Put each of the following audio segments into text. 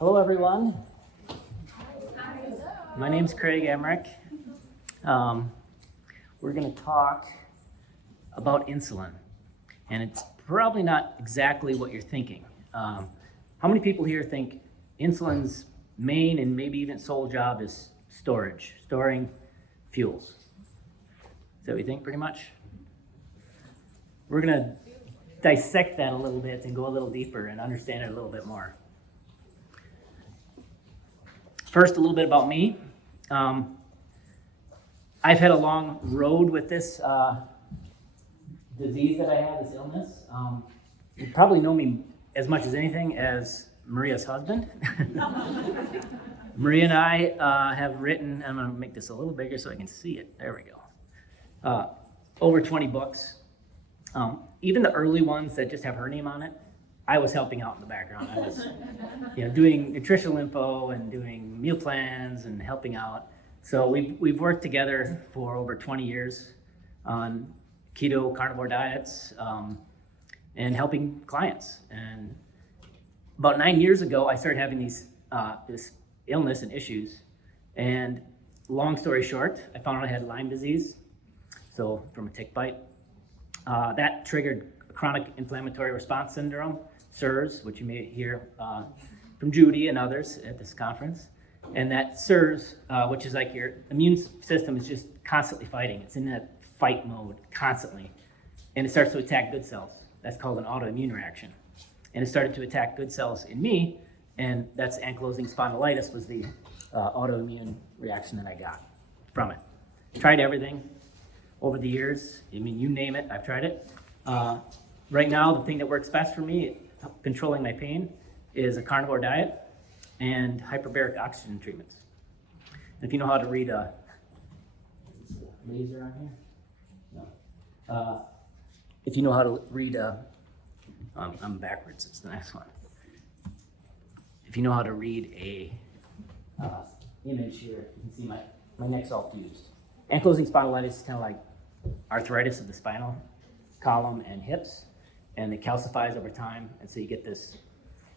Hello, everyone. My name's Craig Emmerich. We're going to talk about insulin, and it's probably not exactly what you're thinking. How many people here think insulin's main and maybe even sole job is storing fuels? Is that what you think, pretty much? We're going to dissect that a little bit and go a little deeper and understand it a little bit more. First, a little bit about me. I've had a long road with this disease that I have, this illness. You probably know me as much as anything as Maria's husband. Maria and I have written, I'm going to make this a little bigger so I can see it. There we go. Over 20 books. Even the early ones that just have her name on it, I was helping out in the background. I was doing nutritional info and doing meal plans and helping out. So we've worked together for over 20 years on keto, carnivore diets, and helping clients. And about 9 years ago, I started having this illness and issues. And long story short, I found out I had Lyme disease, so from a tick bite. That triggered chronic inflammatory response syndrome, CIRS, which you may hear from Judy and others at this conference. And that CIRS, which is like your immune system is just constantly fighting. It's in that fight mode constantly. And it starts to attack good cells. That's called an autoimmune reaction. And it started to attack good cells in me, and that's ankylosing spondylitis was the autoimmune reaction that I got from it. Tried everything over the years. I mean, you name it, I've tried it. Right now, the thing that works best for me, controlling my pain, is a carnivore diet and hyperbaric oxygen treatments. And if you know how to read a laser on here? No. If you know how to read I'm backwards, it's the next one. If you know how to read a image here, you can see my neck's all fused. Ankylosing spondylitis is kind of like arthritis of the spinal column and hips, and it calcifies over time, and so you get this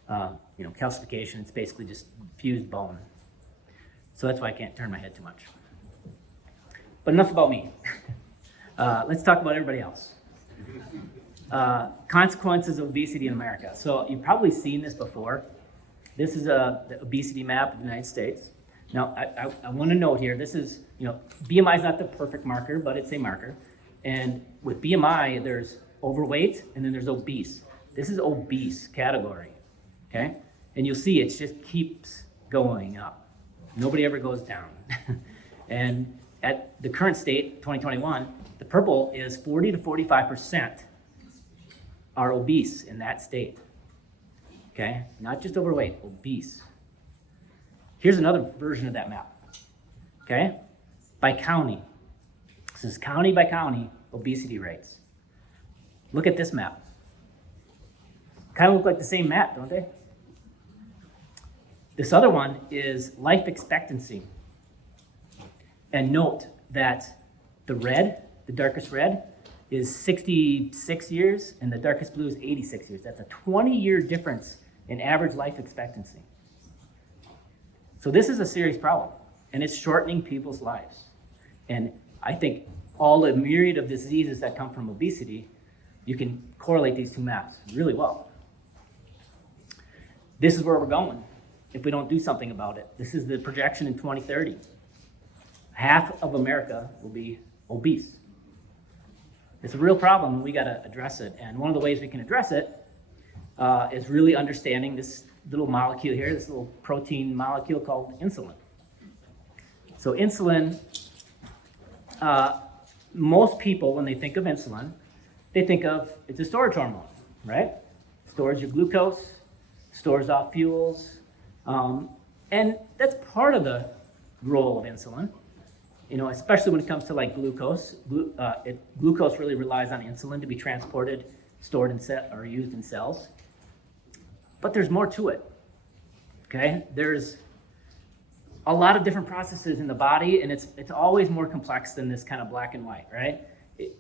calcification. It's basically just fused bone. So that's why I can't turn my head too much. But enough about me. Let's talk about everybody else. Consequences of obesity in America. So you've probably seen this before. This is the obesity map of the United States. Now, I want to note here, this is, BMI is not the perfect marker, but it's a marker. And with BMI, there's overweight, and then there's obese. This is obese category, okay? And you'll see it just keeps going up. Nobody ever goes down. And at the current state, 2021, the purple is 40 to 45% are obese in that state, okay? Not just overweight, obese. Here's another version of that map, okay? By county. This is county by county obesity rates. Look at this map. Kind of look like the same map, don't they? This other one is life expectancy. And note that the red, the darkest red, is 66 years, and the darkest blue is 86 years. That's a 20-year difference in average life expectancy. So this is a serious problem, and it's shortening people's lives. And I think all the myriad of diseases that come from obesity, you can correlate these two maps really well. This is where we're going if we don't do something about it. This is the projection in 2030. Half of America will be obese. It's a real problem, and we got to address it. And one of the ways we can address it is really understanding this little molecule here, this little protein molecule called insulin. So insulin, most people, when they think of insulin, they think of it's a storage hormone, right? Stores your glucose, stores off fuels, and that's part of the role of insulin. Especially when it comes to like glucose. Glucose really relies on insulin to be transported, stored or used in cells. But there's more to it, okay? There's a lot of different processes in the body, and it's always more complex than this kind of black and white, right?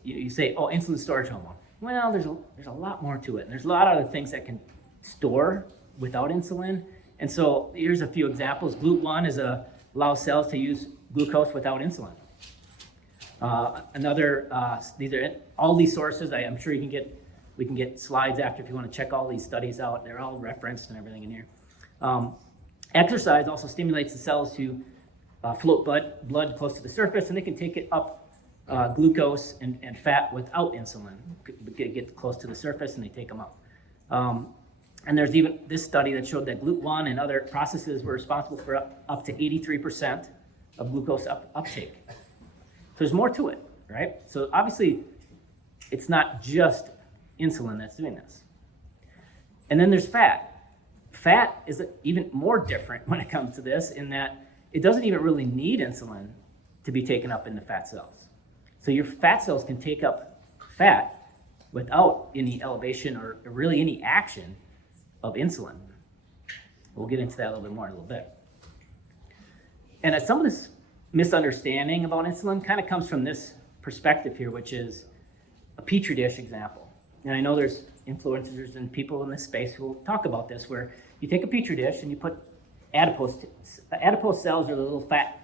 You say, oh, insulin storage hormone. Well, there's a lot more to it, and there's a lot of other things that can store without insulin, And so here's a few examples. GLUT1 allows cells to use glucose without insulin. These are all these sources. I'm sure we can get slides after if you want to check all these studies out. They're all referenced and everything in here. Exercise also stimulates the cells to float blood close to the surface, and they can take it up glucose and fat without insulin. Get close to the surface and they take them up. And there's even this study that showed that GLUT1 and other processes were responsible for up to 83% of glucose uptake. So there's more to it, right? So obviously, it's not just insulin that's doing this. And then there's fat. Fat is even more different when it comes to this in that it doesn't even really need insulin to be taken up in the fat cells. So your fat cells can take up fat without any elevation or really any action of insulin. We'll get into that a little bit more in a little bit. And some of this misunderstanding about insulin kind of comes from this perspective here, which is a petri dish example. And I know there's influencers and people in this space who will talk about this, where you take a petri dish and you put adipose cells are the little fat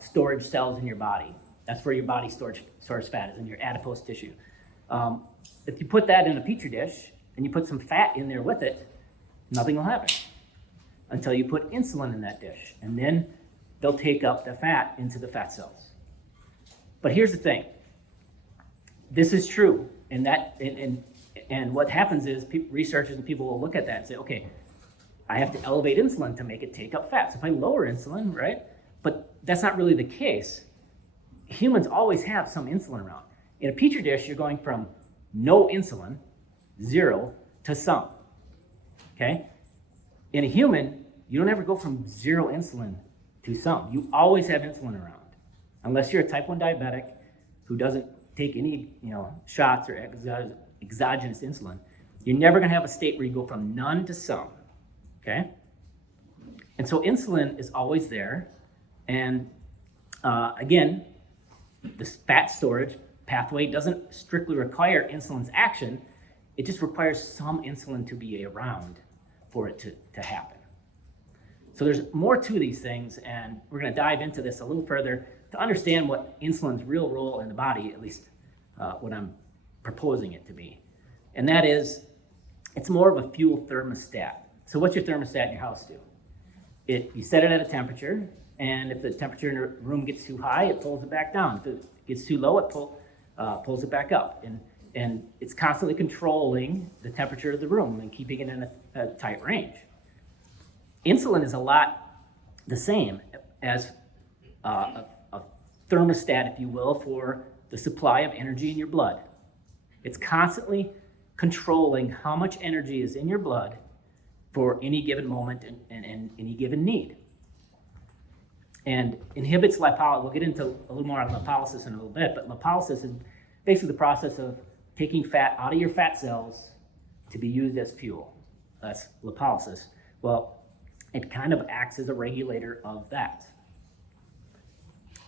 storage cells in your body. That's where your body stores fat, is in your adipose tissue. If you put that in a petri dish and you put some fat in there with it, nothing will happen until you put insulin in that dish, and then they'll take up the fat into the fat cells. But here's the thing. This is true, and what happens is researchers and people will look at that and say, okay, I have to elevate insulin to make it take up fat. So if I lower insulin, right? But that's not really the case. Humans always have some insulin around. In a petri dish, you're going from no insulin, 0, to some, okay? In a human, you don't ever go from 0 insulin to some. You always have insulin around, unless you're a type 1 diabetic who doesn't take any shots or exogenous insulin. You're never going to have a state where you go from none to some, okay? And so insulin is always there, and again, this fat storage pathway doesn't strictly require insulin's action. It just requires some insulin to be around for it to happen. So there's more to these things, and we're going to dive into this a little further to understand what insulin's real role in the body, at least what I'm proposing it to be. And that is, it's more of a fuel thermostat. So what's your thermostat in your house do? You set it at a temperature, and if the temperature in the room gets too high, it pulls it back down. If it gets too low, it pulls it back up. And it's constantly controlling the temperature of the room and keeping it in a tight range. Insulin is a lot the same as a thermostat, if you will, for the supply of energy in your blood. It's constantly controlling how much energy is in your blood for any given moment and any given need. And inhibits lipolysis. We'll get into a little more on lipolysis in a little bit, but lipolysis is basically the process of taking fat out of your fat cells to be used as fuel. That's lipolysis. Well, it kind of acts as a regulator of that.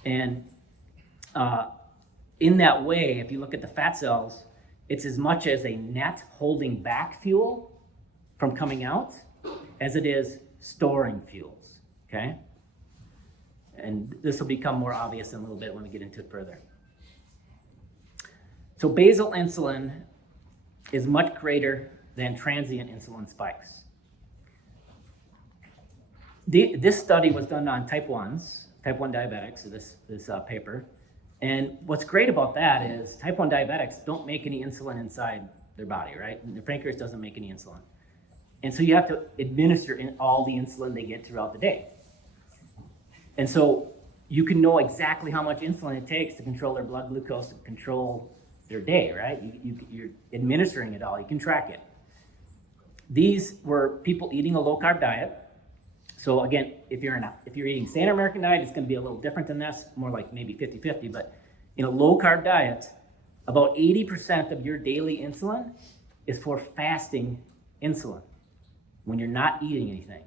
And in that way, if you look at the fat cells, it's as much as a net holding back fuel from coming out as it is storing fuels, okay? And this will become more obvious in a little bit when we get into it further. So basal insulin is much greater than transient insulin spikes. This study was done on type 1 diabetics, this paper. And what's great about that is type 1 diabetics don't make any insulin inside their body, right? And their pancreas doesn't make any insulin. And so you have to administer all the insulin they get throughout the day. And so you can know exactly how much insulin it takes to control their blood glucose, to control their day, right? You're administering it all. You can track it. These were people eating a low-carb diet. So again, if you're eating standard American diet, it's going to be a little different than this, more like maybe 50-50. But in a low-carb diet, about 80% of your daily insulin is for fasting insulin when you're not eating anything.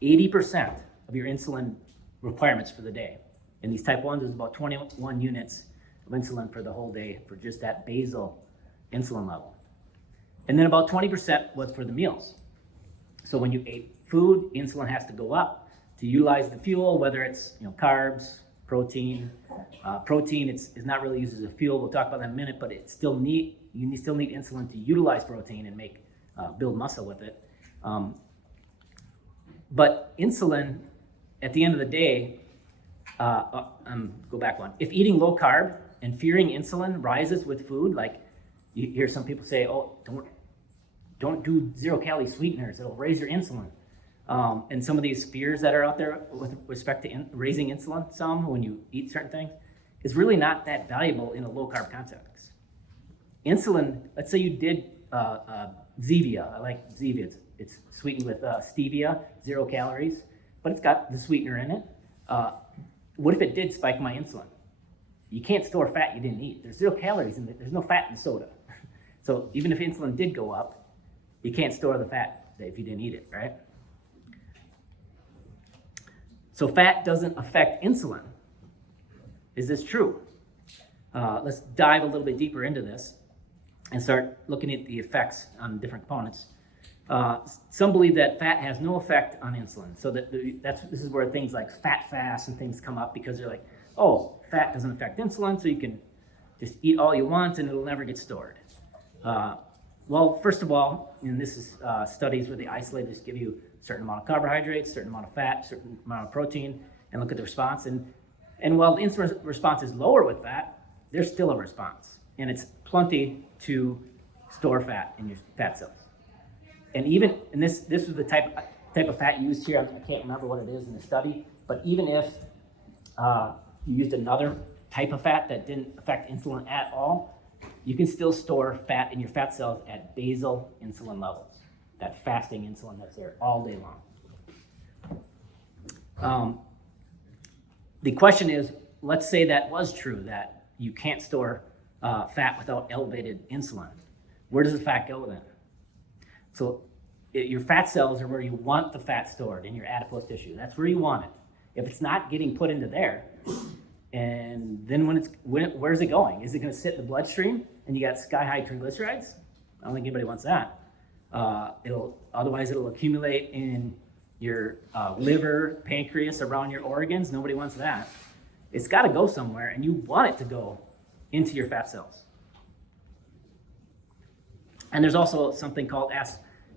80% of your insulin requirements for the day. And these type 1s is about 21 units of insulin for the whole day for just that basal insulin level. And then about 20% was for the meals. So when you ate food, insulin has to go up to utilize the fuel, whether it's carbs, protein. Protein is not really used as a fuel. We'll talk about that in a minute, but you still need insulin to utilize protein and build muscle with it. But insulin, at the end of the day, go back one. If eating low carb and fearing insulin rises with food, like you hear some people say, "Oh, don't do 0-calorie sweeteners; it'll raise your insulin." And some of these fears that are out there with respect to raising insulin, when you eat certain things, is really not that valuable in a low carb context. Insulin, let's say you did Zevia. I like Zevia. It's sweetened with stevia, 0 calories, but it's got the sweetener in it. What if it did spike my insulin? You can't store fat you didn't eat. There's 0 calories in it. There's no fat in the soda. So even if insulin did go up, you can't store the fat if you didn't eat it, right? So fat doesn't affect insulin. Is this true? Let's dive a little bit deeper into this and start looking at the effects on different components. Some believe that fat has no effect on insulin. So this is where things like fat fast and things come up, because they're like, oh, fat doesn't affect insulin, so you can just eat all you want and it'll never get stored. Well, first of all, and this is studies where they isolate, just give you a certain amount of carbohydrates, certain amount of fat, certain amount of protein, and look at the response. And while the insulin response is lower with fat, there's still a response. And it's plenty to store fat in your fat cells. And this was the type of fat used here. I can't remember what it is in the study, but even if you used another type of fat that didn't affect insulin at all, you can still store fat in your fat cells at basal insulin levels, that fasting insulin that's there all day long. The question is, let's say that was true, that you can't store fat without elevated insulin. Where does the fat go then? So your fat cells are where you want the fat stored, in your adipose tissue. That's where you want it. If it's not getting put into there, and then where's it going? Is it going to sit in the bloodstream and you got sky-high triglycerides? I don't think anybody wants that. Otherwise it'll accumulate in your liver, pancreas, around your organs. Nobody wants that. It's got to go somewhere, and you want it to go into your fat cells. And there's also something called ASP,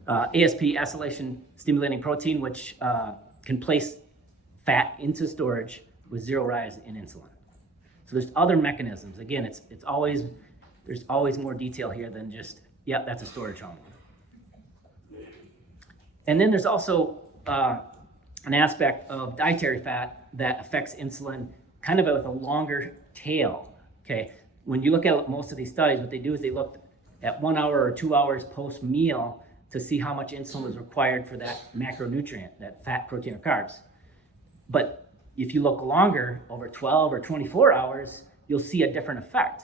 acylation stimulating protein, which can place fat into storage with 0 rise in insulin. So there's other mechanisms. Again, there's always more detail here than just, yep, that's a storage hormone. And then there's also an aspect of dietary fat that affects insulin kind of with a longer tail. Okay, when you look at most of these studies, what they do is they look at 1 hour or 2 hours post-meal to see how much insulin was required for that macronutrient, that fat, protein, or carbs. But if you look longer, over 12 or 24 hours, you'll see a different effect.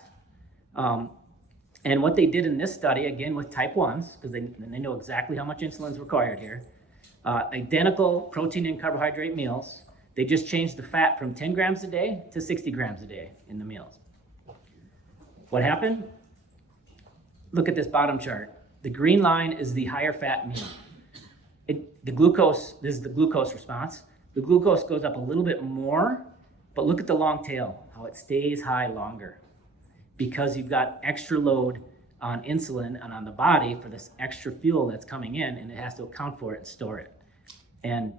And what they did in this study, again with type 1s, because they know exactly how much insulin is required here, identical protein and carbohydrate meals, they just changed the fat from 10 grams a day to 60 grams a day in the meals. What happened? Look at this bottom chart. The green line is the higher fat meal. This is the glucose response. The glucose goes up a little bit more, but look at the long tail, how it stays high longer, because you've got extra load on insulin and on the body for this extra fuel that's coming in, and it has to account for it and store it. And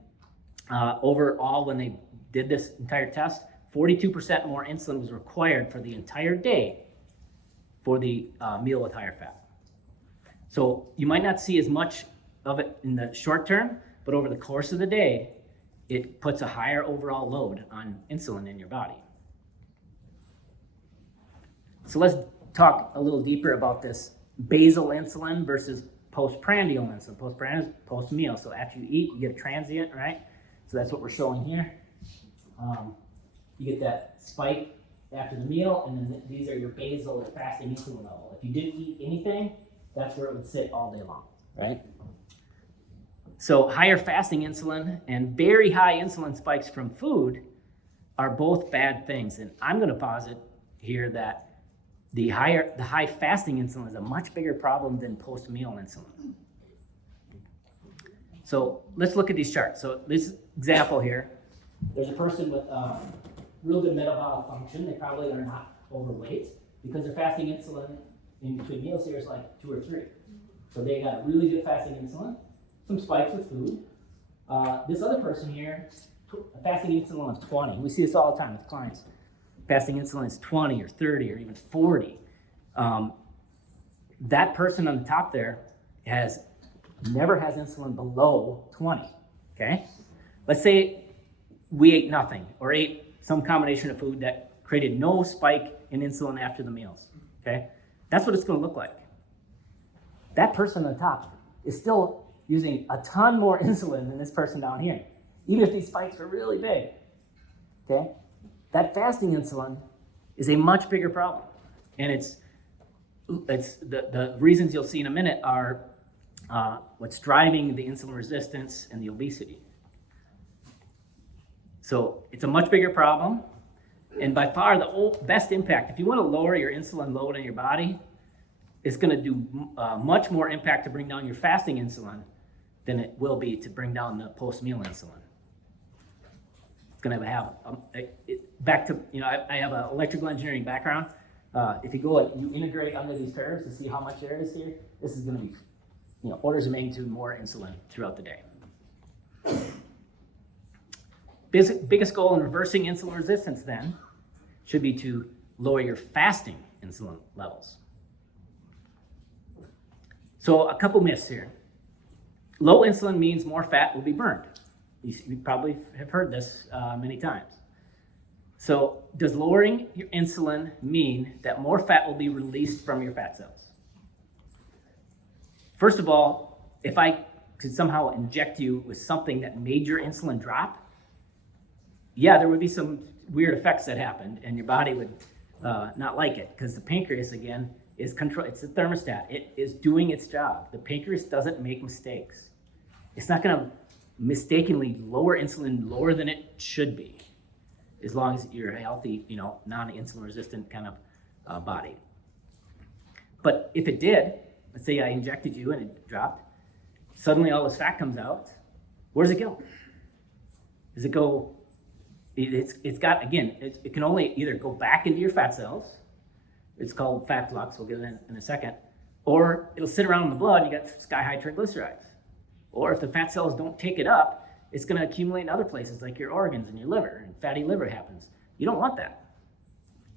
overall, when they did this entire test, 42% more insulin was required for the entire day for the meal with higher fat. So you might not see as much of it in the short term, but over the course of the day, it puts a higher overall load on insulin in your body. So let's talk a little deeper about this basal insulin versus postprandial insulin. Postprandial is post-meal. So after you eat, you get a transient, right? So that's what we're showing here. You get that spike after the meal, and then these are your basal or fasting insulin level. If you didn't eat anything, that's where it would sit all day long, right? So higher fasting insulin and very high insulin spikes from food are both bad things. And I'm going to posit here that the high fasting insulin is a much bigger problem than post-meal insulin. So let's look at these charts. So this example here, there's a person with real good metabolic function. They probably are not overweight because their fasting insulin in between meals here is like 2 or 3. So they got really good fasting insulin, some spikes with food. This other person here, fasting insulin of 20. We see this all the time with clients. Fasting insulin is 20 or 30 or even 40. That person on the top there never has insulin below 20, okay? Let's say we ate nothing or ate some combination of food that created no spike in insulin after the meals, okay? That's what it's gonna look like. That person on the top is still using a ton more insulin than this person down here, even if these spikes are really big, okay? That fasting insulin is a much bigger problem. And it's the reasons you'll see in a minute are what's driving the insulin resistance and the obesity. So it's a much bigger problem. And by far the best impact, if you want to lower your insulin load in your body, it's going to do much more impact to bring down your fasting insulin than it will be to bring down the post-meal insulin. It's going to have, back to, I have an electrical engineering background. If you go and you integrate under these curves to see how much there is here, this is going to be, orders of magnitude more insulin throughout the day. Biggest goal in reversing insulin resistance then should be to lower your fasting insulin levels. So a couple myths here. Low insulin means more fat will be burned. You probably have heard this many times. So does lowering your insulin mean that more fat will be released from your fat cells? First of all, if I could somehow inject you with something that made your insulin drop, yeah, there would be some weird effects that happened and your body would not like it because the pancreas, again, is control. It's a thermostat. It is doing its job. The pancreas doesn't make mistakes. It's not going to mistakenly lower insulin lower than it should be, as long as you're a healthy, non-insulin resistant kind of body. But if it did, let's say I injected you and it dropped, suddenly all this fat comes out, where does it go? Does it go, it's got, again, it can only either go back into your fat cells, it's called fat flux, we'll get it in a second, or it'll sit around in the blood and you got sky-high triglycerides. Or if the fat cells don't take it up, it's going to accumulate in other places like your organs and your liver, and fatty liver happens. You don't want that.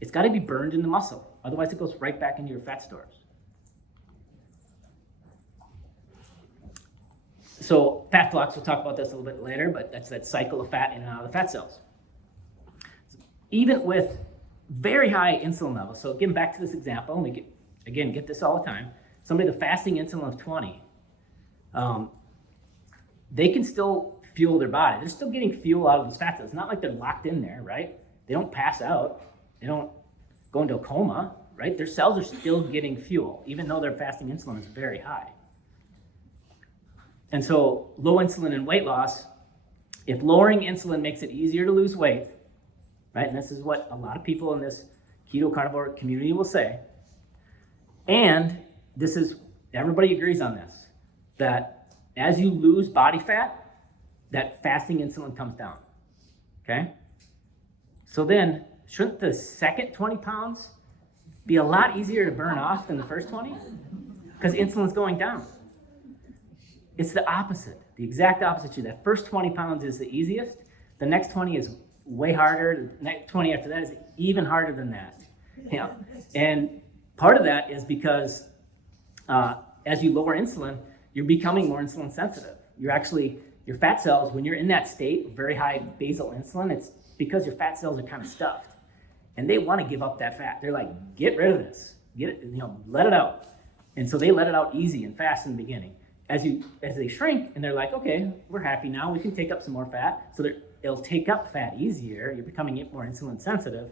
It's got to be burned in the muscle. Otherwise, it goes right back into your fat stores. So fat flux, we'll talk about this a little bit later, but that's that cycle of fat in and out of the fat cells. Even with very high insulin levels, so again, back to this example, and we get this all the time. Somebody with fasting insulin of 20, they can still fuel their body. They're still getting fuel out of those fat cells. It's not like they're locked in there, right? They don't pass out. They don't go into a coma, right? Their cells are still getting fuel, even though their fasting insulin is very high. And so low insulin and weight loss, if lowering insulin makes it easier to lose weight, right? And this is what a lot of people in this keto carnivore community will say. And this is, everybody agrees on this, that as you lose body fat, that fasting insulin comes down, okay? So then, shouldn't the second 20 pounds be a lot easier to burn off than the first 20? Because insulin's going down. It's the opposite, the exact opposite to that. First 20 pounds is the easiest. The next 20 is way harder. The next 20 after that is even harder than that. And part of that is because as you lower insulin, you're becoming more insulin sensitive. Your fat cells, when you're in that state, very high basal insulin, it's because your fat cells are kind of stuffed. And they want to give up that fat. They're like, get rid of this. Get it, let it out. And so they let it out easy and fast in the beginning. As they shrink and they're like, okay, we're happy now, we can take up some more fat. So it'll take up fat easier. You're becoming more insulin sensitive.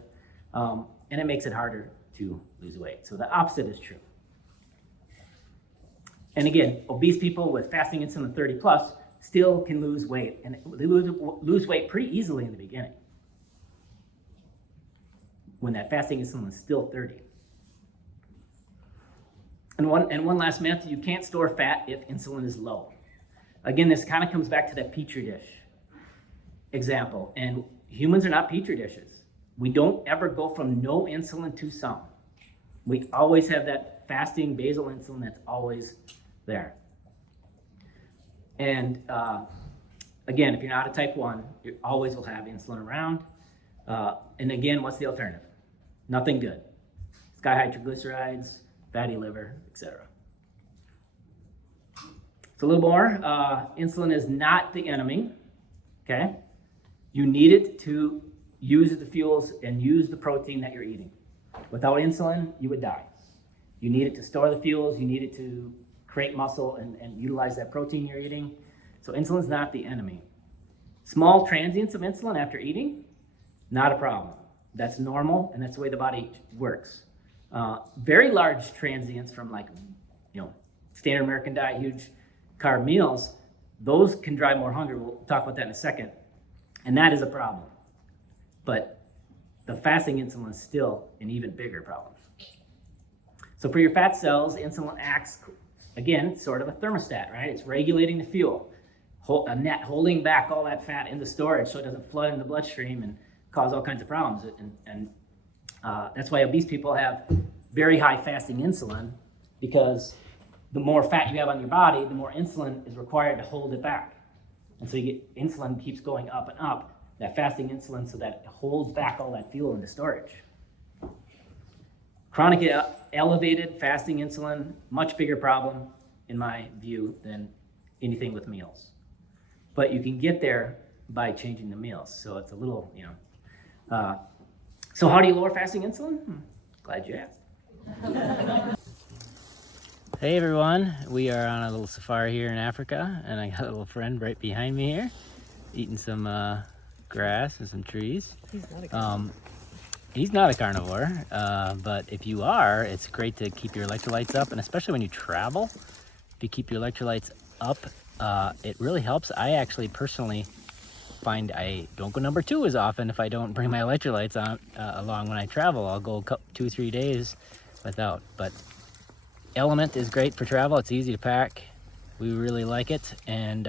And it makes it harder to lose weight. So the opposite is true. And again, obese people with fasting insulin 30 plus still can lose weight, and they lose weight pretty easily in the beginning when that fasting insulin is still 30. And one last myth, you can't store fat if insulin is low. Again, this kind of comes back to that petri dish example. And humans are not petri dishes. We don't ever go from no insulin to some. We always have that fasting basal insulin that's always there. And again, if you're not a type 1, you always will have insulin around. And again, what's the alternative? Nothing good. Sky-high triglycerides, fatty liver, etc. So a little more. Insulin is not the enemy. Okay? You need it to use the fuels and use the protein that you're eating. Without insulin, you would die. You need it to store the fuels. You need it to create muscle and utilize that protein you're eating. So insulin's not the enemy. Small transients of insulin after eating, not a problem. That's normal, and that's the way the body works. Very large transients from standard American diet, huge carb meals, those can drive more hunger. We'll talk about that in a second. And that is a problem. But the fasting insulin is still an even bigger problem. So for your fat cells, insulin acts, again, sort of a thermostat, right? It's regulating the fuel, holding back all that fat in the storage so it doesn't flood in the bloodstream and cause all kinds of problems. And that's why obese people have very high fasting insulin, because the more fat you have on your body, the more insulin is required to hold it back. And so you get insulin keeps going up and up, that fasting insulin, so that it holds back all that fuel into storage. Chronic elevated fasting insulin, much bigger problem in my view than anything with meals. But you can get there by changing the meals. So it's a little, so how do you lower fasting insulin? Glad you asked. Hey everyone, we are on a little safari here in Africa, and I got a little friend right behind me here, eating some grass and some trees. He's not a carnivore, but if you are, it's great to keep your electrolytes up, and especially when you travel, if you keep your electrolytes up, it really helps. I actually personally find I don't go number 2 as often if I don't bring my electrolytes on along when I travel. I'll go 2-3 days without, but Element is great for travel. It's easy to pack. We really like it. And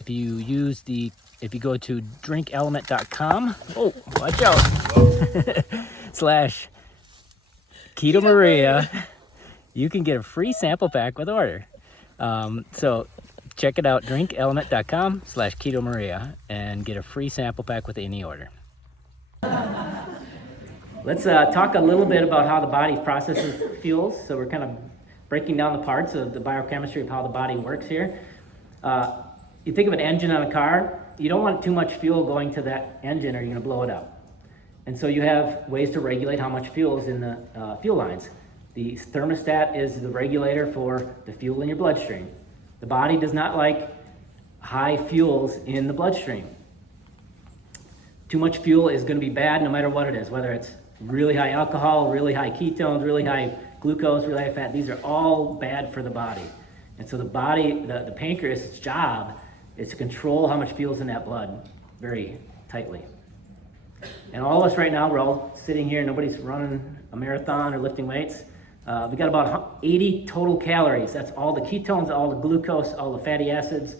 if you go to drinkelement.com, oh, watch out, /Keto Maria, you can get a free sample pack with order. So check it out, drinkelement.com /Keto Maria, and get a free sample pack with any order. Let's talk a little bit about how the body processes fuels. So we're kind of breaking down the parts of the biochemistry of how the body works here. You think of an engine on a car, you don't want too much fuel going to that engine or you're going to blow it up. And so you have ways to regulate how much fuel is in the fuel lines. The thermostat is the regulator for the fuel in your bloodstream. The body does not like high fuels in the bloodstream. Too much fuel is going to be bad no matter what it is, whether it's really high alcohol, really high ketones, really high glucose, really high fat. These are all bad for the body. And so the body, the pancreas' job is to control how much fuel is in that blood very tightly. And all of us right now, we're all sitting here, nobody's running a marathon or lifting weights. We got about 80 total calories. That's all the ketones, all the glucose, all the fatty acids,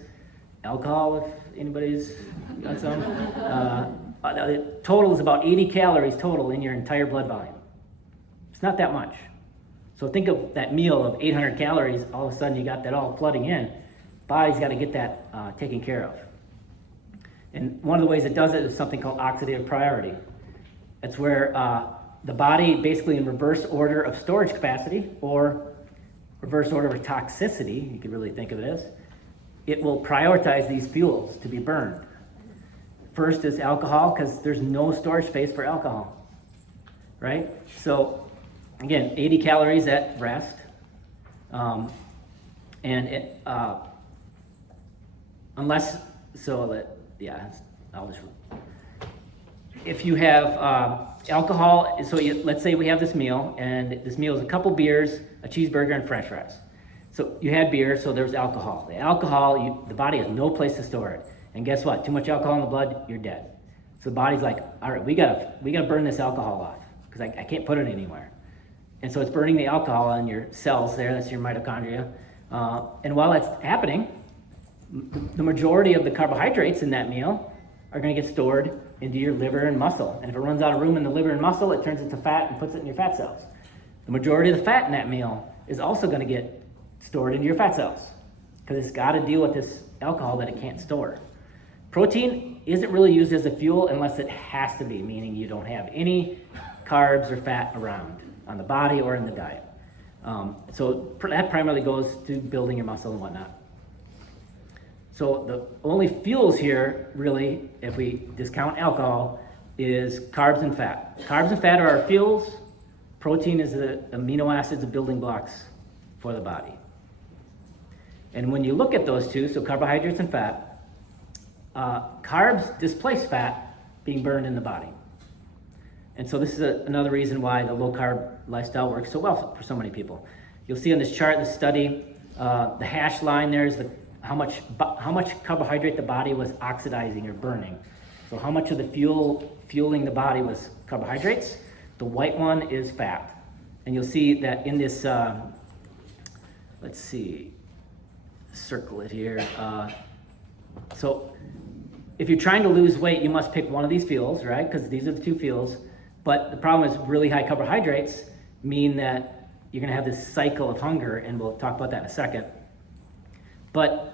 alcohol, if anybody's got some. The total is about 80 calories total in your entire blood volume. It's not that much. So think of that meal of 800 calories, all of a sudden you got that all flooding in. Body's got to get that taken care of. And one of the ways it does it is something called oxidative priority. It's where the body, basically in reverse order of storage capacity or reverse order of toxicity, you could really think of it as, it will prioritize these fuels to be burned. First is alcohol, because there's no storage space for alcohol, right? So again, 80 calories at rest. And it, unless, so that, yeah, I'll just, if you have alcohol, so let's say we have this meal, and this meal is a couple beers, a cheeseburger, and french fries. So you had beer, so there's alcohol. The alcohol, the body has no place to store it. And guess what? Too much alcohol in the blood, you're dead. So the body's like, all right, we gotta burn this alcohol off, because I can't put it anywhere. And so it's burning the alcohol in your cells there, that's your mitochondria. And while that's happening, The majority of the carbohydrates in that meal are going to get stored into your liver and muscle. And if it runs out of room in the liver and muscle, it turns it to fat and puts it in your fat cells. The majority of the fat in that meal is also going to get stored into your fat cells because it's got to deal with this alcohol that it can't store. Protein isn't really used as a fuel unless it has to be, meaning you don't have any carbs or fat around on the body or in the diet. So that primarily goes to building your muscle and whatnot. So the only fuels here, really, if we discount alcohol, is carbs and fat. Carbs and fat are our fuels. Protein is the amino acids, the building blocks for the body. And when you look at those two, so carbohydrates and fat, carbs displace fat being burned in the body. And so this is another reason why the low-carb lifestyle works so well for so many people. You'll see on this chart, this study, the hash line there is how much carbohydrate the body was oxidizing or burning. So how much of the fueling the body was carbohydrates. The white one is fat. And you'll see that in this, let's see, circle it here. So if you're trying to lose weight, you must pick one of these fuels, right? Because these are the two fuels. But the problem is really high carbohydrates mean that you're gonna have this cycle of hunger, and we'll talk about that in a second. But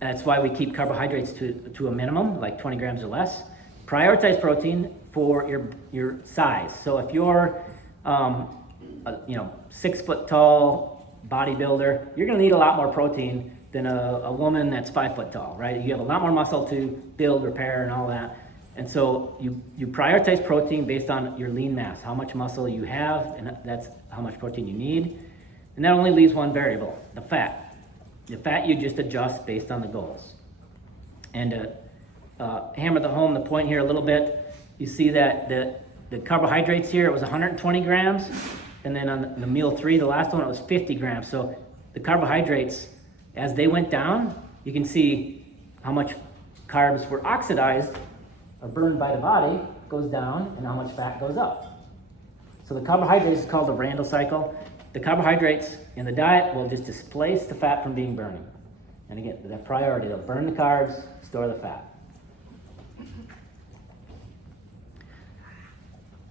that's why we keep carbohydrates to a minimum, like 20 grams or less. Prioritize protein for your size. So if you're 6 foot tall bodybuilder, you're gonna need a lot more protein than a woman that's 5 foot tall, right? You have a lot more muscle to build, repair, and all that. And so you prioritize protein based on your lean mass, how much muscle you have, and that's how much protein you need. And that only leaves one variable, the fat. The fat you just adjust based on the goals. And to hammer home the point here a little bit, you see that the carbohydrates here, it was 120 grams, and then on the meal 3, the last one, it was 50 grams. So the carbohydrates, as they went down, you can see how much carbs were oxidized or burned by the body goes down, and how much fat goes up. So the carbohydrates is called the Randle cycle. The carbohydrates in the diet will just displace the fat from being burned. And again, that priority, they'll burn the carbs, store the fat.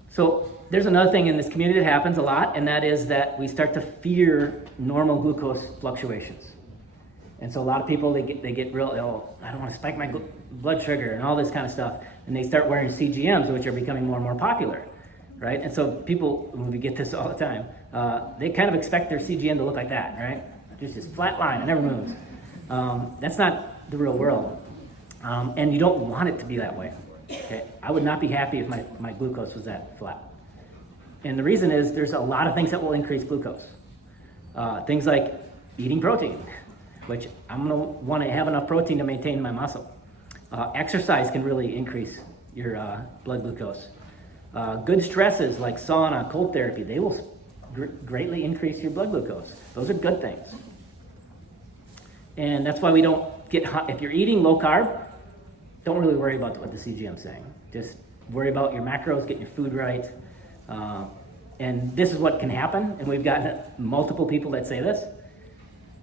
So there's another thing in this community that happens a lot, and that is that we start to fear normal glucose fluctuations. And so a lot of people, they get real, I don't want to spike my blood sugar and all this kind of stuff. And they start wearing CGMs, which are becoming more and more popular, right? And so people, when we get this all the time, they kind of expect their CGM to look like that, right? Just this flat line, it never moves. That's not the real world. And you don't want it to be that way, okay? I would not be happy if my glucose was that flat. And the reason is there's a lot of things that will increase glucose. Things like eating protein, which I'm gonna wanna have enough protein to maintain my muscle. Exercise can really increase your blood glucose. Good stresses like sauna, cold therapy, they will greatly increase your blood glucose. Those are good things. And that's why we don't get hot. If you're eating low carb, don't really worry about what the CGM's saying. Just worry about your macros, get your food right. And this is what can happen, and we've gotten multiple people that say this.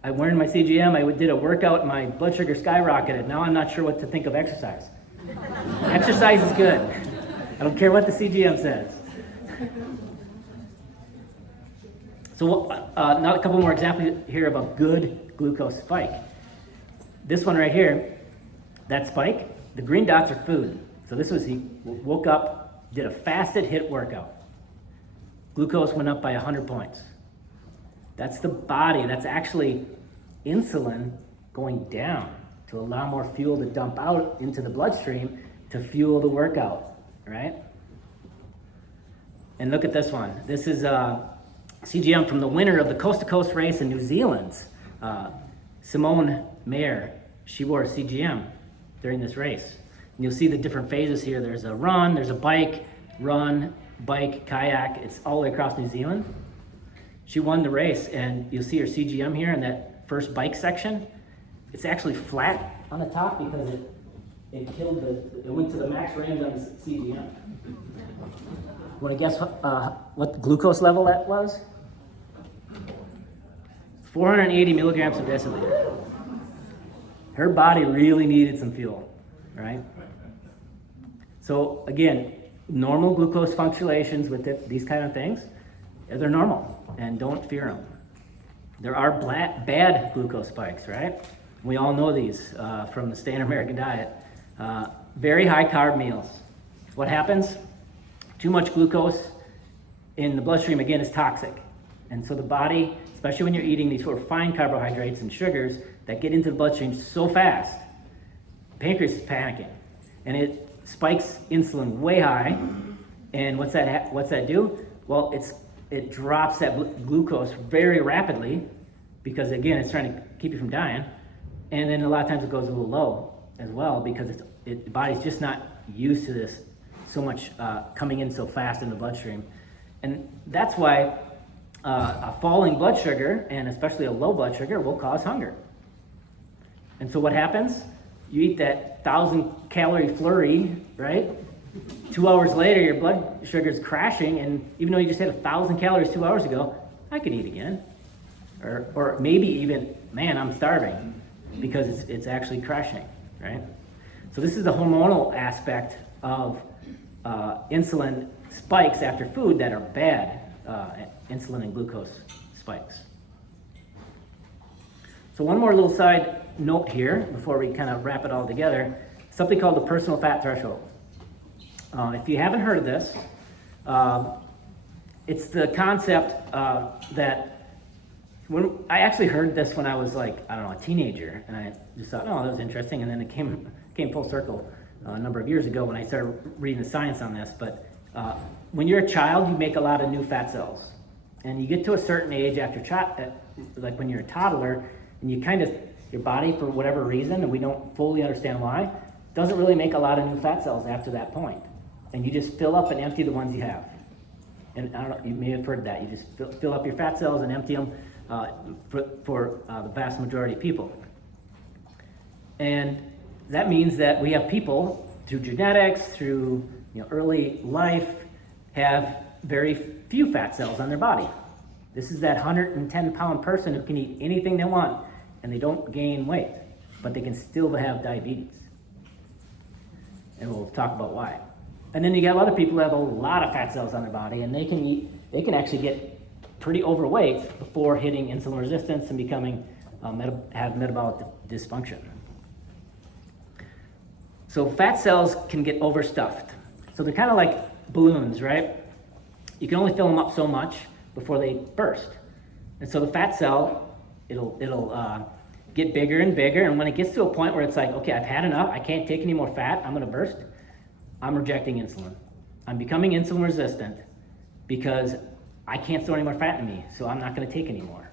I went in my CGM, I did a workout, my blood sugar skyrocketed. Now I'm not sure what to think of exercise. Exercise is good. I don't care what the CGM says. So now a couple more examples here of a good glucose spike. This one right here, that spike, the green dots are food. So this was, he woke up, did a fasted HIIT workout. Glucose went up by 100 points. That's the body, that's actually insulin going down to allow more fuel to dump out into the bloodstream to fuel the workout, right? And look at this one. This is CGM from the winner of the Coast to Coast race in New Zealand. Simone Mayer, she wore a CGM during this race. And you'll see the different phases here. There's a run, there's a bike, run, bike, kayak. It's all the way across New Zealand. She won the race, and you'll see her CGM here in that first bike section. It's actually flat on the top because it went to the max range on the CGM. Want to guess what the glucose level that was? 480 milligrams per deciliter. Her body really needed some fuel, right? So again, normal glucose fluctuations with these kind of things, they're normal, and don't fear them. There are bad glucose spikes, right? We all know these from the standard American diet. Very high carb meals. What happens? Too much glucose in the bloodstream, again, is toxic. And so the body, especially when you're eating these sort of fine carbohydrates and sugars that get into the bloodstream so fast, pancreas is panicking. And it spikes insulin way high. And what's that do? Well, it drops that glucose very rapidly because, again, it's trying to keep you from dying. And then a lot of times it goes a little low as well because the body's just not used to this so much coming in so fast in the bloodstream. And that's why a falling blood sugar, and especially a low blood sugar, will cause hunger. And so what happens? You eat that 1,000-calorie flurry, right? 2 hours later, your blood sugar is crashing, and even though you just had 1,000 calories 2 hours ago, I could eat again. Or maybe even, man, I'm starving, because it's actually crashing, right? So this is the hormonal aspect of insulin spikes after food that are bad, insulin and glucose spikes. So one more little side note here before we kind of wrap it all together, something called the personal fat threshold. If you haven't heard of this, it's the concept that when I actually heard this when I was like, I don't know, a teenager, and I just thought, oh, that was interesting, and then it came full circle a number of years ago when I started reading the science on this. But when you're a child, you make a lot of new fat cells, and you get to a certain age after like when you're a toddler, and you kind of, your body, for whatever reason, and we don't fully understand why, doesn't really make a lot of new fat cells after that point. And you just fill up and empty the ones you have. And I don't know, you may have heard that. You just fill up your fat cells and empty them for the vast majority of people. And that means that we have people, through genetics, through early life, have very few fat cells on their body. This is that 110-pound person who can eat anything they want, and they don't gain weight, but they can still have diabetes. And we'll talk about why. And then you have other people who have a lot of fat cells on their body, and they can actually get pretty overweight before hitting insulin resistance and becoming have metabolic dysfunction. So fat cells can get overstuffed. So they're kind of like balloons, right? You can only fill them up so much before they burst. And so the fat cell, it'll get bigger and bigger, and when it gets to a point where it's like, okay, I've had enough, I can't take any more fat, I'm gonna burst, I'm rejecting insulin. I'm becoming insulin resistant because I can't store any more fat in me, so I'm not gonna take any more.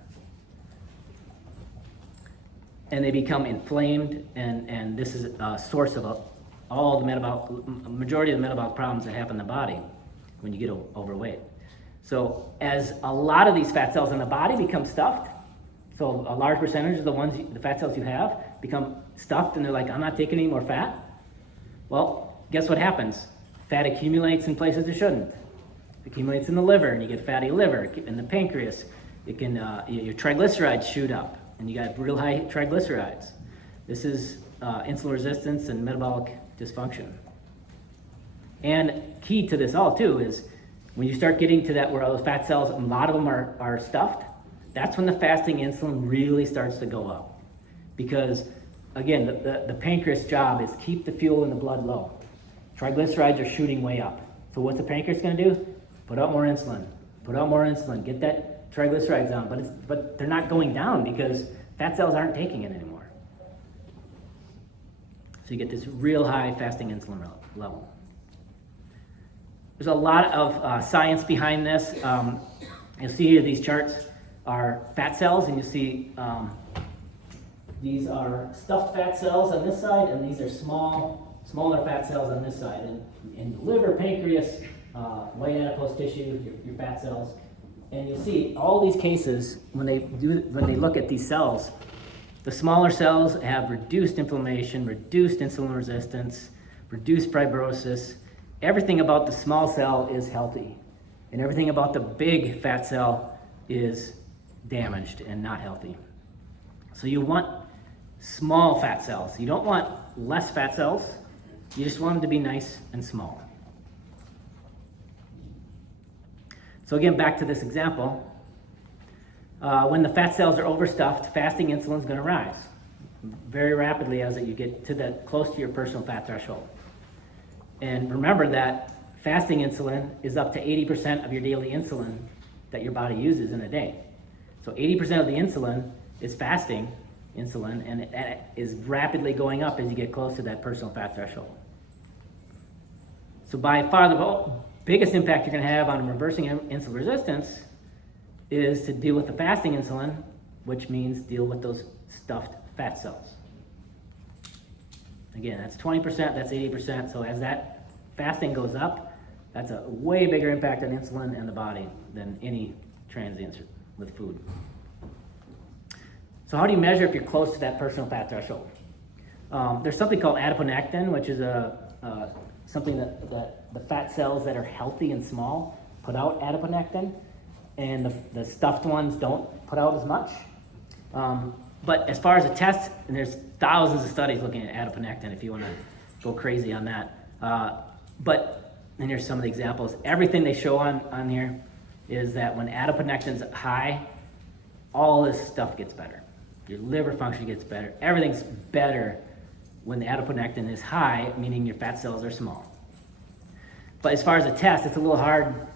And they become inflamed, and this is a source of all the majority of the metabolic problems that happen in the body when you get overweight. So as a lot of these fat cells in the body become stuffed, so a large percentage of the fat cells you have become stuffed, and they're like, I'm not taking any more fat. Well, guess what happens? Fat accumulates in places it shouldn't. It accumulates in the liver, and you get fatty liver. In the pancreas, it can your triglycerides shoot up, and you got real high triglycerides. This is insulin resistance and metabolic dysfunction. And key to this all too is when you start getting to that where all those fat cells, a lot of them are stuffed, that's when the fasting insulin really starts to go up. Because again, the pancreas job is keep the fuel in the blood low. Triglycerides are shooting way up. So what's the pancreas gonna do? Put out more insulin, get that triglycerides down, but they're not going down because fat cells aren't taking it anymore. So you get this real high fasting insulin level. There's a lot of science behind this. You'll see here these charts are fat cells, and you see these are stuffed fat cells on this side, and these are smaller fat cells on this side. And in the liver, pancreas, white adipose tissue, your fat cells. And you see all these cases when they look at these cells, the smaller cells have reduced inflammation, reduced insulin resistance, reduced fibrosis. Everything about the small cell is healthy, and everything about the big fat cell is damaged and not healthy. So you want small fat cells. You don't want less fat cells. You just want them to be nice and small. So again, back to this example. When the fat cells are overstuffed, fasting insulin is going to rise very rapidly as you get to that close to your personal fat threshold. And remember that fasting insulin is up to 80% of your daily insulin that your body uses in a day. So 80% of the insulin is fasting insulin, and it is rapidly going up as you get close to that personal fat threshold. So by far the biggest impact you're going to have on reversing insulin resistance is to deal with the fasting insulin, which means deal with those stuffed fat cells. Again, that's 20%, that's 80%. So as that fasting goes up, that's a way bigger impact on insulin and the body than any transients with food. So how do you measure if you're close to that personal fat threshold? There's something called adiponectin, which is something that the fat cells that are healthy and small put out adiponectin, and the stuffed ones don't put out as much. But as far as a test, and there's thousands of studies looking at adiponectin if you want to go crazy on that. And here's some of the examples. Everything they show on here is that when adiponectin's high, all this stuff gets better. Your liver function gets better. Everything's better when the adiponectin is high, meaning your fat cells are small. But as far as a test, it's a little hard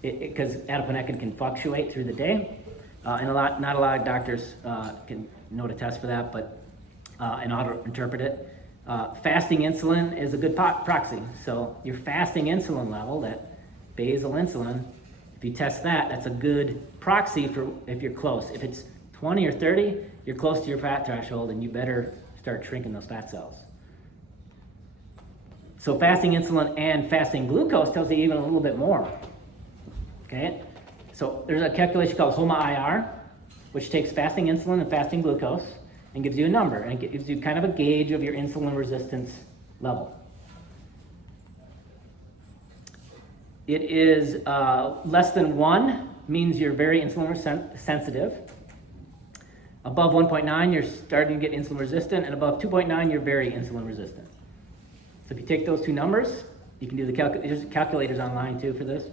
because adiponectin can fluctuate through the day, and not a lot of doctors can know to test for that, but and auto-interpret it. Fasting insulin is a good proxy. So your fasting insulin level, that basal insulin, if you test that, that's a good proxy for if you're close. If it's 20 or 30, you're close to your fat threshold, and you better start shrinking those fat cells. So fasting insulin and fasting glucose tells you even a little bit more. Okay? So there's a calculation called HOMA-IR, which takes fasting insulin and fasting glucose and gives you a number, and it gives you kind of a gauge of your insulin resistance level. It is less than 1 means you're very insulin sensitive. Above 1.9, you're starting to get insulin resistant, and above 2.9, you're very insulin resistant. So if you take those two numbers, you can do there's calculators online too for this.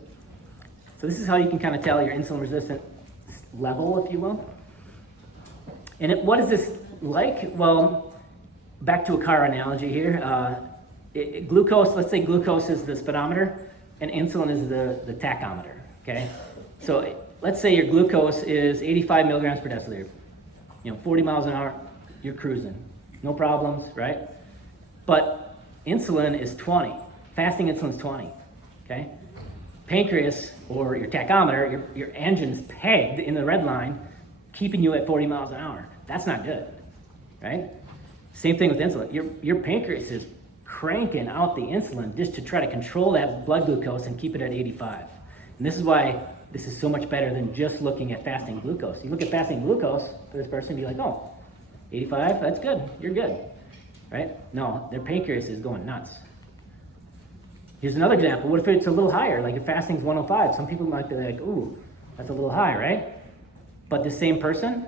So this is how you can kind of tell your insulin resistant level, if you will. And what is this like? Well, back to a car analogy here. Glucose, let's say glucose is the speedometer and insulin is the tachometer, okay? So let's say your glucose is 85 milligrams per deciliter. 40 miles an hour, you're cruising. No problems, right? But insulin is 20. Fasting insulin is 20, okay? Pancreas, or your tachometer, your engine's pegged in the red line, keeping you at 40 miles an hour. That's not good, right? Same thing with insulin. Your pancreas is cranking out the insulin just to try to control that blood glucose and keep it at 85. And this is why this is so much better than just looking at fasting glucose. You look at fasting glucose for this person, you're like, oh, 85, that's good, you're good, right? No, their pancreas is going nuts. Here's another example. What if it's a little higher? Like if fasting's 105, some people might be like, ooh, that's a little high, right? But the same person,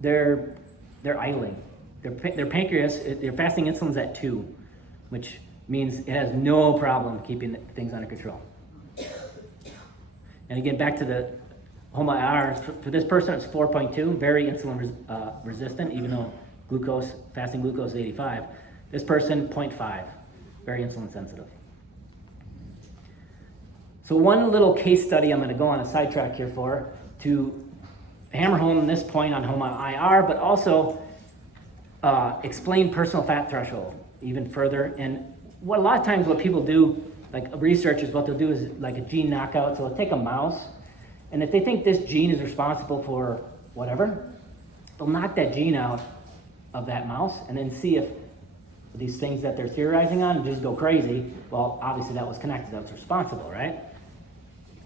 they're idling. Their pancreas, their fasting insulin's at 2, which means it has no problem keeping things under control. And again, back to the HOMA-IR, for this person it's 4.2, very insulin resistant, even though fasting glucose is 85. This person, 0.5, very insulin sensitive. So one little case study I'm going to go on a sidetrack here to hammer home this point on HOMA-IR, but also explain personal fat threshold even further. And a lot of times what people do, like researchers, what they'll do is like a gene knockout. So they'll take a mouse, and if they think this gene is responsible for whatever, they'll knock that gene out of that mouse and then see if these things that they're theorizing on just go crazy. Well, obviously that was connected, that was responsible, right?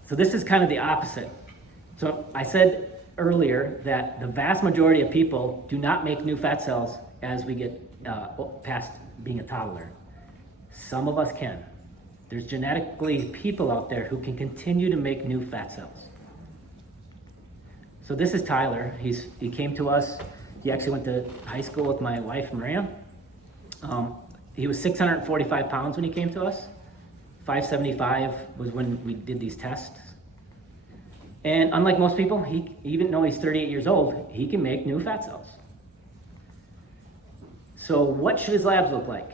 So this is kind of the opposite. So I said earlier that the vast majority of people do not make new fat cells as we get past being a toddler. Some of us can. There's genetically people out there who can continue to make new fat cells. So this is Tyler. He came to us He actually went to high school with my wife, Maria. He was 645 pounds when he came to us. 575 was when we did these tests. And unlike most people, even though he's 38 years old, he can make new fat cells. So what should his labs look like?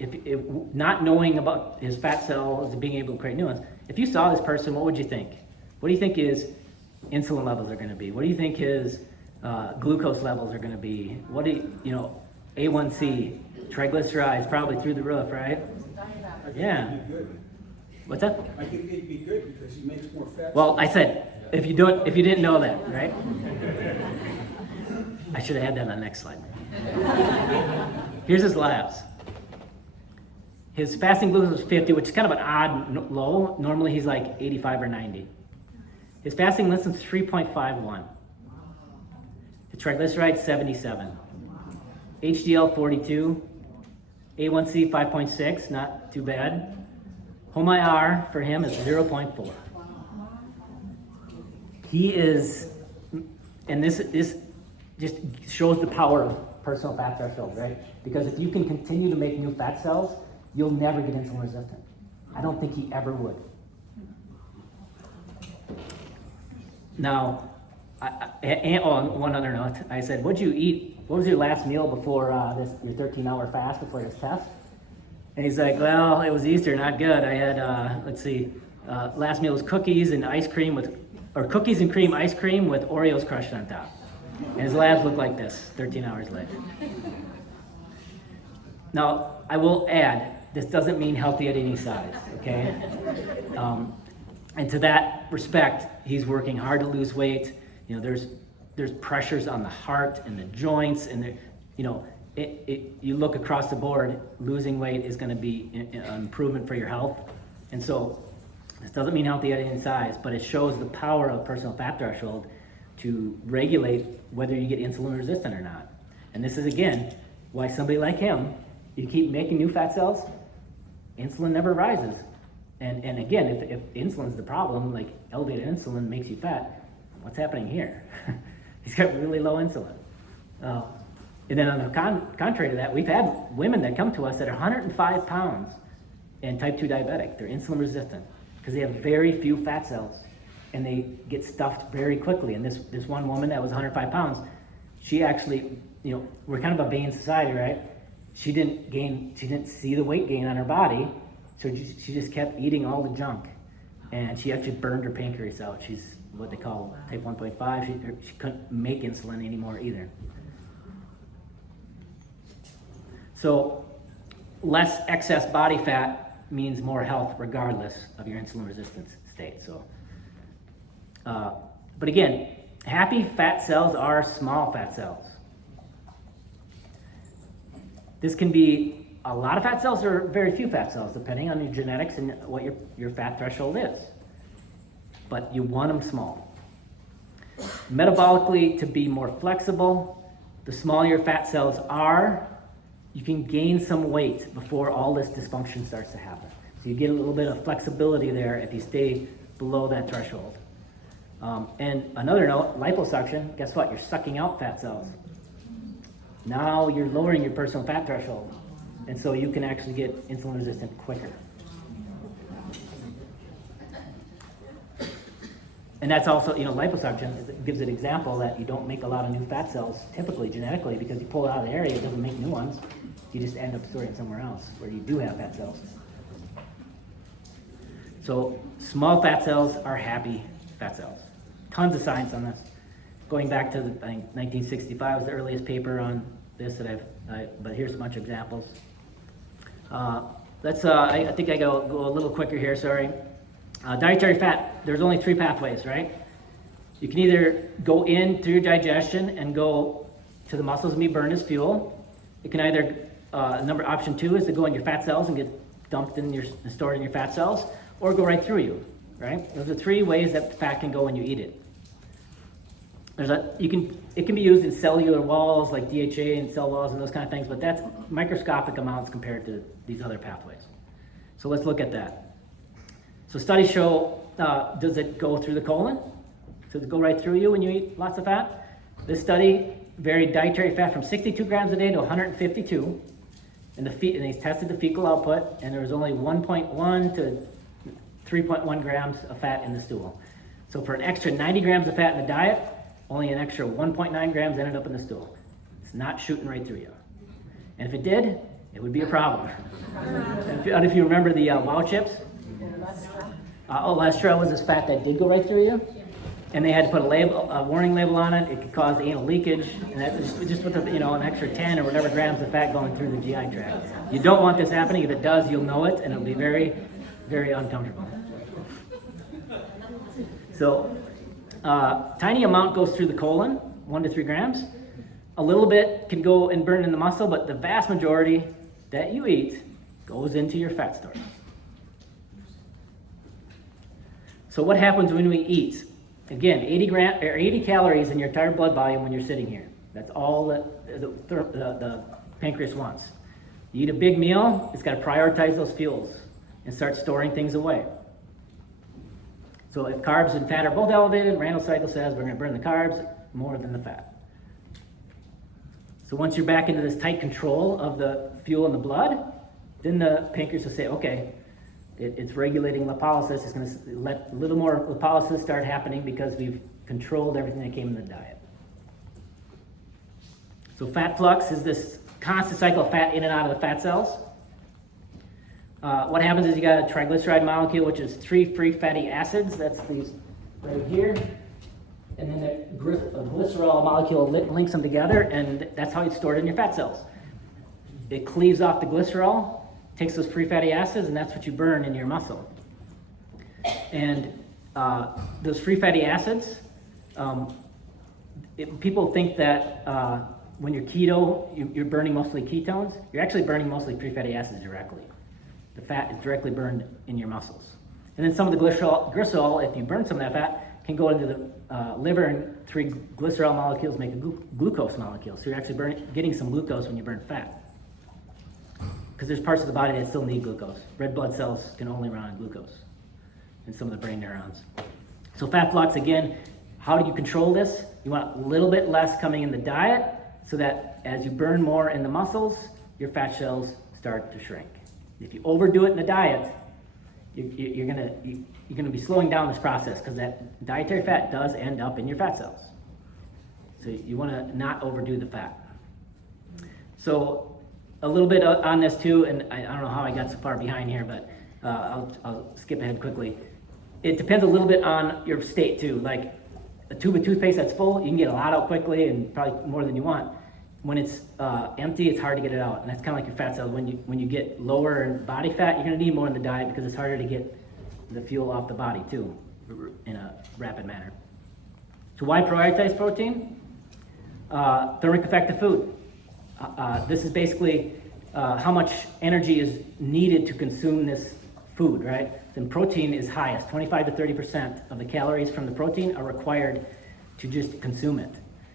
If not knowing about his fat cells and being able to create new ones, if you saw this person, what would you think? What do you think his insulin levels are going to be? What do you think his glucose levels are going to be? What do you, A1C, triglycerides, probably through the roof, right? Yeah. What's that? I think they'd be good because he makes more fat. Well, I said, if you didn't know that, right? I should have had that on the next slide. Here's his labs. His fasting glucose is 50, which is kind of an odd low. Normally he's like 85 or 90. His fasting insulin is 3.51. His triglycerides 77. HDL 42. A1C 5.6, not too bad. Home IR for him is 0.4. He is, and this just shows the power of personal fat threshold, right? Because if you can continue to make new fat cells, you'll never get insulin resistant. I don't think he ever would. Now, one other note, I said, what'd you eat? What was your last meal before your 13-hour fast before this test? And he's like, well, it was Easter, not good. I had, last meal was cookies and ice cream cookies and cream ice cream with Oreos crushed on top. And his labs look like this 13 hours later. Now, I will add, this doesn't mean healthy at any size, okay? And to that respect, he's working hard to lose weight. There's pressures on the heart and the joints, and you look across the board, losing weight is going to be an improvement for your health. And so this doesn't mean healthy at any size, but it shows the power of personal fat threshold to regulate whether you get insulin resistant or not. And this is, again, why somebody like him, you keep making new fat cells, insulin never rises. And again, if insulin's the problem, like elevated insulin makes you fat, what's happening here? He's got really low insulin. And then on the contrary to that, we've had women that come to us that are 105 pounds and type 2 diabetic. They're insulin resistant because they have very few fat cells and they get stuffed very quickly. And this one woman that was 105 pounds, she actually, we're kind of a vain society, right? She didn't see the weight gain on her body, so she just kept eating all the junk. And she actually burned her pancreas out. She's what they call type 1.5. She couldn't make insulin anymore either. So less excess body fat means more health regardless of your insulin resistance state. So, but again, happy fat cells are small fat cells. This can be a lot of fat cells or very few fat cells, depending on your genetics and what your fat threshold is. But you want them small. Metabolically, to be more flexible, the smaller your fat cells are, you can gain some weight before all this dysfunction starts to happen. So you get a little bit of flexibility there if you stay below that threshold. And another note, liposuction, guess what? You're sucking out fat cells. Now you're lowering your personal fat threshold. And so you can actually get insulin resistant quicker. And that's also, liposuction gives an example that you don't make a lot of new fat cells typically genetically because you pull it out of the area, it doesn't make new ones. You just end up storing it somewhere else where you do have fat cells. So small fat cells are happy fat cells. Tons of science on this. Going back to, 1965 was the earliest paper on this but here's a bunch of examples. I think I go a little quicker here, sorry. Dietary fat, there's only 3 pathways, right? You can either go in through your digestion and go to the muscles and be burned as fuel. It can either, option 2 is to go in your fat cells and get dumped and stored in your fat cells, or go right through you, right? Those are 3 ways that fat can go when you eat it. It can be used in cellular walls like DHA and cell walls and those kind of things, but that's microscopic amounts compared to these other pathways. So let's look at that. So studies show, does it go through the colon? Does it go right through you when you eat lots of fat? This study varied dietary fat from 62 grams a day to 152, and they tested the fecal output, and there was only 1.1 to 3.1 grams of fat in the stool. So for an extra 90 grams of fat in the diet, only an extra 1.9 grams ended up in the stool. It's not shooting right through you. And if it did, it would be a problem. And if you remember the wow chips, cholesterol was this fat that did go right through you. And they had to put a warning label on it. It could cause anal leakage, and that was just with an extra 10 or whatever grams of fat going through the GI tract. You don't want this happening. If it does, you'll know it, and it'll be very, very uncomfortable. So, tiny amount goes through the colon, 1 to 3 grams. A little bit can go and burn in the muscle, but the vast majority that you eat goes into your fat stores. So what happens when we eat? Again, 80 calories in your entire blood volume when you're sitting here. That's all the pancreas wants. You eat a big meal, it's got to prioritize those fuels and start storing things away. So if carbs and fat are both elevated, Randall's cycle says we're going to burn the carbs more than the fat. So once you're back into this tight control of the fuel in the blood, then the pancreas will say, okay, it's regulating lipolysis. It's going to let a little more lipolysis start happening because we've controlled everything that came in the diet. So fat flux is this constant cycle of fat in and out of the fat cells. What happens is you got a triglyceride molecule, which is 3 free fatty acids. That's these right here. And then the glycerol molecule links them together, and that's how it's stored in your fat cells. It cleaves off the glycerol, takes those free fatty acids, and that's what you burn in your muscle. And those free fatty acids, people think that when you're keto, you're burning mostly ketones. You're actually burning mostly free fatty acids directly. The fat is directly burned in your muscles. And then some of the glycerol, if you burn some of that fat, can go into the liver, and 3 glycerol molecules make a glucose molecule. So you're actually getting some glucose when you burn fat. Because there's parts of the body that still need glucose. Red blood cells can only run on glucose, and some of the brain neurons. So fat flux, again, how do you control this? You want a little bit less coming in the diet, so that as you burn more in the muscles, your fat cells start to shrink. If you overdo it in the diet, you're gonna be slowing down this process, because that dietary fat does end up in your fat cells. So you want to not overdo the fat. So a little bit on this too, and I don't know how I got so far behind here, but I'll skip ahead quickly. It depends a little bit on your state too. Like a tube of toothpaste that's full, you can get a lot out quickly and probably more than you want. When it's empty, it's hard to get it out, and that's kind of like your fat cells. When you get lower in body fat, you're going to need more in the diet, because it's harder to get the fuel off the body too in a rapid manner. So why prioritize protein? Thermic effect of food. This is basically how much energy is needed to consume this food, right? Then protein is highest. 25 to 30% of the calories from the protein are required to just consume it.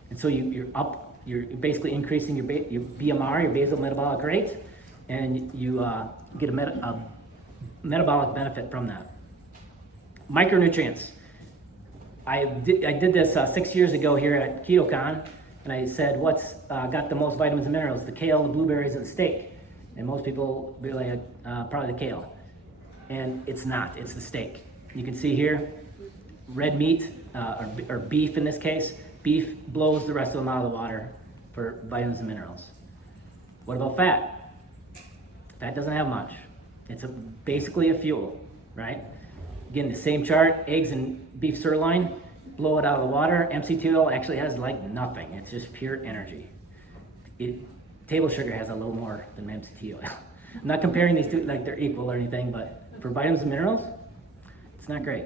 And so you're basically increasing your BMR, your basal metabolic rate, and you get a metabolic benefit from that. Micronutrients. I did this 6 years ago here at KetoCon, and I said, what's got the most vitamins and minerals? The kale, the blueberries, and the steak. And most people really probably the kale. And it's not, it's the steak. You can see here, red meat, or beef in this case. Beef blows the rest of them out of the water for vitamins and minerals. What about fat? Fat doesn't have much. It's basically a fuel, right? Again, the same chart, eggs and beef sirloin, blow it out of the water. MCT oil actually has like nothing. It's just pure energy. Table sugar has a little more than MCT oil. I'm not comparing these two like they're equal or anything, but for vitamins and minerals, it's not great.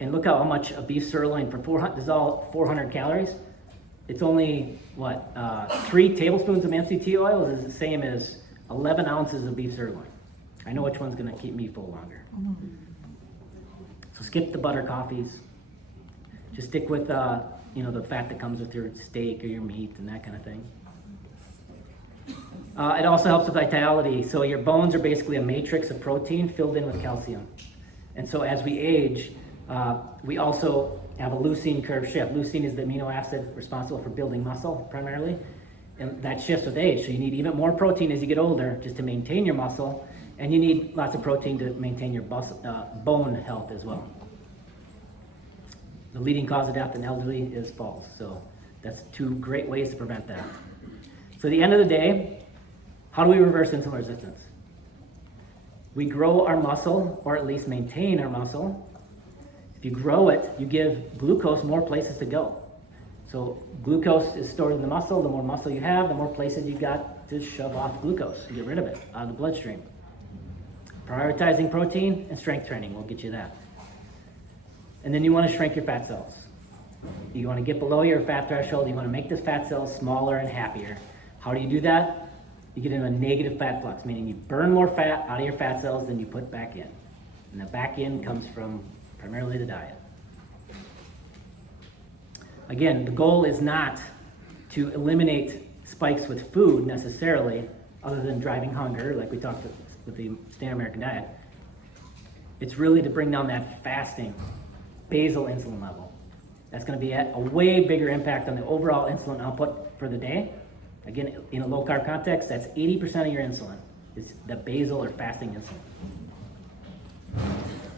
And look how much a beef sirloin for 400 calories. It's only, 3 tablespoons of MCT oil is the same as 11 ounces of beef sirloin. I know which one's gonna keep me full longer. So skip the butter coffees. Just stick with the fat that comes with your steak or your meat and that kind of thing. It also helps with vitality. So your bones are basically a matrix of protein filled in with calcium. And so as we age, we also have a leucine curve shift. Leucine is the amino acid responsible for building muscle primarily, and that shifts with age. So you need even more protein as you get older just to maintain your muscle, and you need lots of protein to maintain your bone health as well. The leading cause of death in elderly is falls, so that's 2 great ways to prevent that. So at the end of the day, how do we reverse insulin resistance? We grow our muscle, or at least maintain our muscle. If you grow it, you give glucose more places to go. So glucose is stored in the muscle. The more muscle you have, the more places you got to shove off glucose and get rid of it out of the bloodstream. Prioritizing protein and strength training will get you that. And then you want to shrink your fat cells. You want to get below your fat threshold. You want to make the fat cells smaller and happier. How do you do that? You get into a negative fat flux, meaning you burn more fat out of your fat cells than you put back in. And the back in comes from primarily the diet. Again, the goal is not to eliminate spikes with food necessarily, other than driving hunger, like we talked with the standard American diet. It's really to bring down that fasting basal insulin level. That's going to be a way bigger impact on the overall insulin output for the day. Again, in a low carb context, that's 80% of your insulin is the basal or fasting insulin.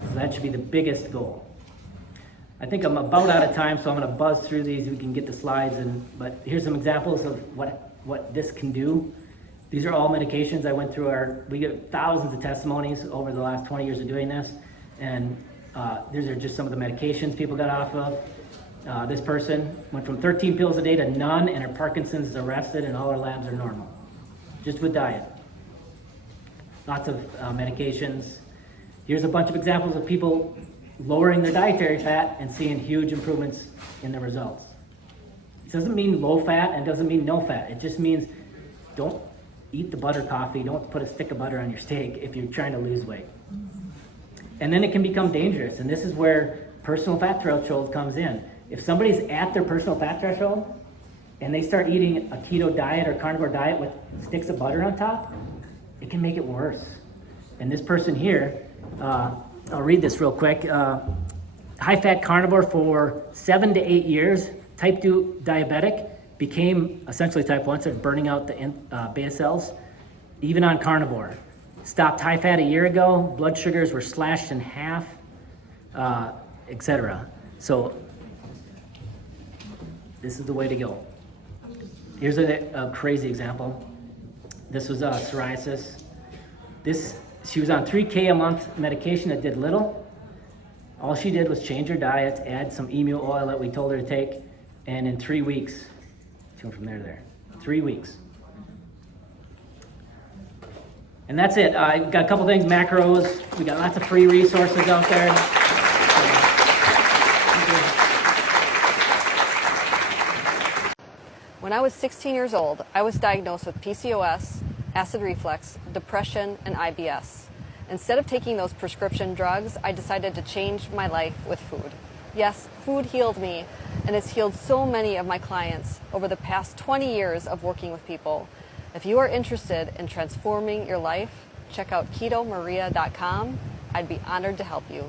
So that should be the biggest goal. I think I'm about out of time, so I'm going to buzz through these. We can get the slides, but here's some examples of what this can do. These are all medications. I went through we get thousands of testimonies over the last 20 years of doing this, and these are just some of the medications people got off of. This person went from 13 pills a day to none, and her Parkinson's is arrested, and all her labs are normal, just with diet. Lots of medications. Here's a bunch of examples of people lowering their dietary fat and seeing huge improvements in the results. It doesn't mean low fat and doesn't mean no fat. It just means don't eat the butter coffee, don't put a stick of butter on your steak if you're trying to lose weight. And then it can become dangerous, and this is where personal fat threshold comes in. If somebody's at their personal fat threshold and they start eating a keto diet or carnivore diet with sticks of butter on top, it can make it worse. And this person here, I'll read this real quick. High-fat carnivore for 7 to 8 years, type 2 diabetic, became essentially type 1, started burning out the beta cells, even on carnivore. Stopped high-fat a year ago, blood sugars were slashed in half, etc. So this is the way to go. Here's a crazy example. This was psoriasis. She was on 3K a month medication that did little. All she did was change her diet, add some emu oil that we told her to take, and in 3 weeks, she went from there to there. 3 weeks. And that's it. I've got a couple things, macros. We got lots of free resources out there. When I was 16 years old, I was diagnosed with PCOS, acid reflux, depression, and IBS. Instead of taking those prescription drugs, I decided to change my life with food. Yes, food healed me, and it's healed so many of my clients over the past 20 years of working with people. If you are interested in transforming your life, check out KetoMaria.com. I'd be honored to help you.